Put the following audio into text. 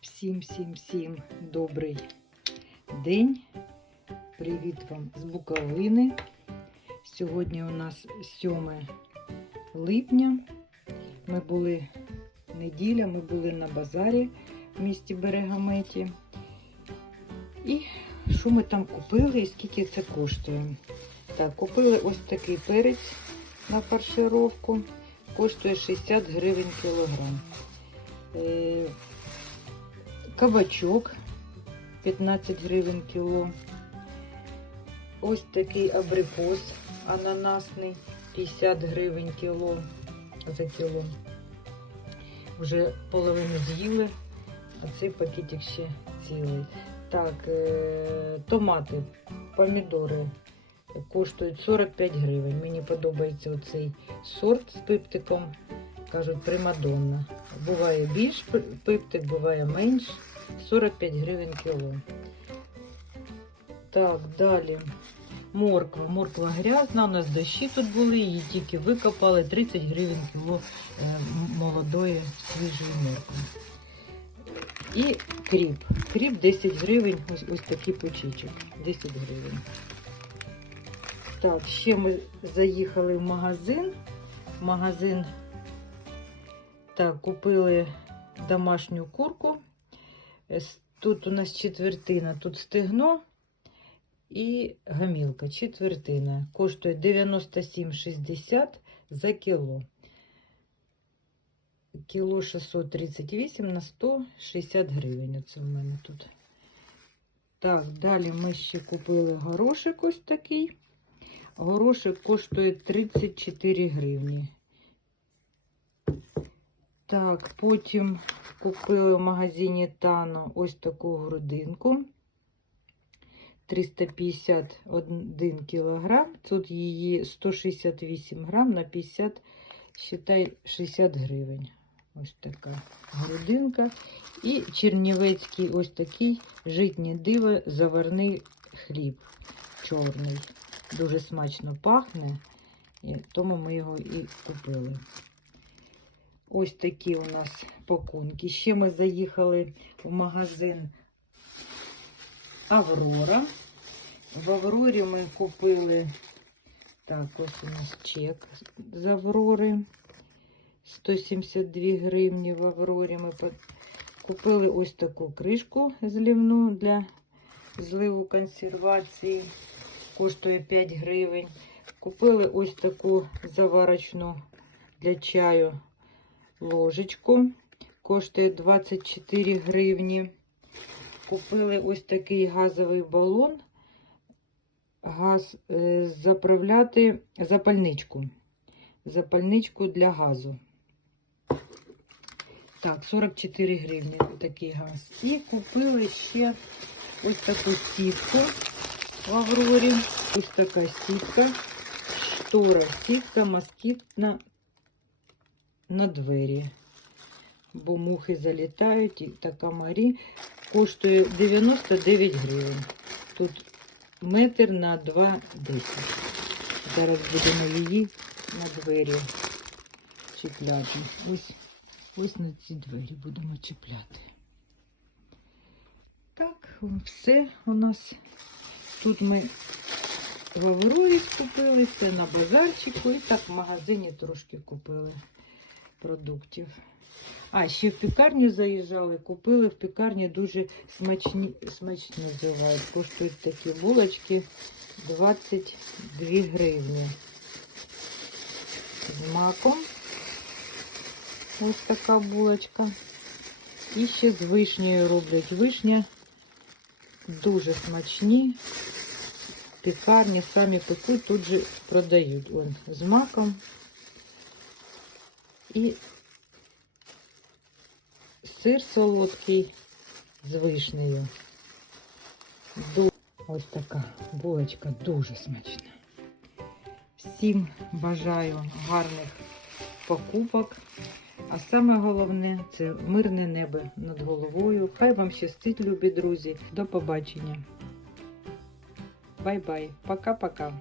Всім, всім, всім добрий день. Привіт вам з Буковини. Сьогодні у нас 7 липня. Ми були неділя, ми були на базарі в місті Берегаметі. І що ми там купили і скільки це коштує? Так, купили ось такий перець на фаршировку. Коштує 60 гривень кілограм. Кабачок 15 гривень кіло. Ось такий абрикос ананасний 50 гривень кіло за кіло. Вже половину з'їли, а цей пакетик ще цілий. Так, е, томати, помідори коштують 45 гривень. Мені подобається оцей сорт з пиптиком. Кажуть, примадонна. Буває більш пи- пиптик, буває менш. 45 гривень кіло. Так, далі. Морква. Морква грязна. У нас дощі тут були, її тільки викопали. 30 гривень кіло е, молодої свіжої моркви. І кріп. Кріп 10 гривень, ось, ось такий пучечок. 10 гривень. Так, ще ми заїхали в магазин. Магазин так, купили домашню курку. Е, Тут у нас четвертина, тут стегно і гамілка. Четвертина. Коштує 97,60 за кіло. Кіло 638 на 160 гривень. Оце в мене тут. Так, далі ми ще купили горошик ось такий. Горошик коштує 34 гривні. Так, потім купили в магазині Тано ось таку грудинку. 351 кілограм. Тут її 168 грам на 50, считай, 60 гривень. Ось така грудинка. І чернівецький ось такий житнє диво заварний хліб чорний. Дуже смачно пахне, тому ми його і купили. Ось такі у нас пакунки. Ще ми заїхали в магазин Аврора. В Аврорі ми купили, так, ось у нас чек з Аврори. 172 гривні в Аврорі. Ми купили ось таку кришку злівну для зливу консервації. Коштує 5 гривень. Купили ось таку заварочну для чаю ложечку. Коштує 24 гривні. Купили ось такий газовий балон. Газ е, заправляти запальничку. Запальничку для газу. Так, 44 гривні такий газ. І купили ще ось таку сітку в Аврорі. Ось така сітка. Штора, сітка москітна на двері. Бо мухи залітають і та комарі. Коштує 99 гривень. Тут метр на 2,10. Зараз будемо її на двері чіпляти. Ось, ось на ці двері будемо чіпляти. Так, все у нас. Тут ми в Аврорі купили, це на базарчику і так в магазині трошки купили продуктів. А, ще в пікарню заїжджали, купили в пікарні дуже смачні, смачні бувають. Коштують такі булочки 22 гривні. З маком. Ось така булочка. І ще з вишнею роблять. Вишня дуже смачні. Пікарні самі пекуть, тут же продають. Вон, з маком. І сир солодкий з вишнею. Ось така булочка дуже смачна. Всім бажаю гарних покупок. А саме головне це мирне небо над головою. Хай вам щастить, любі друзі. До побачення. Бай-бай. Пока-пока.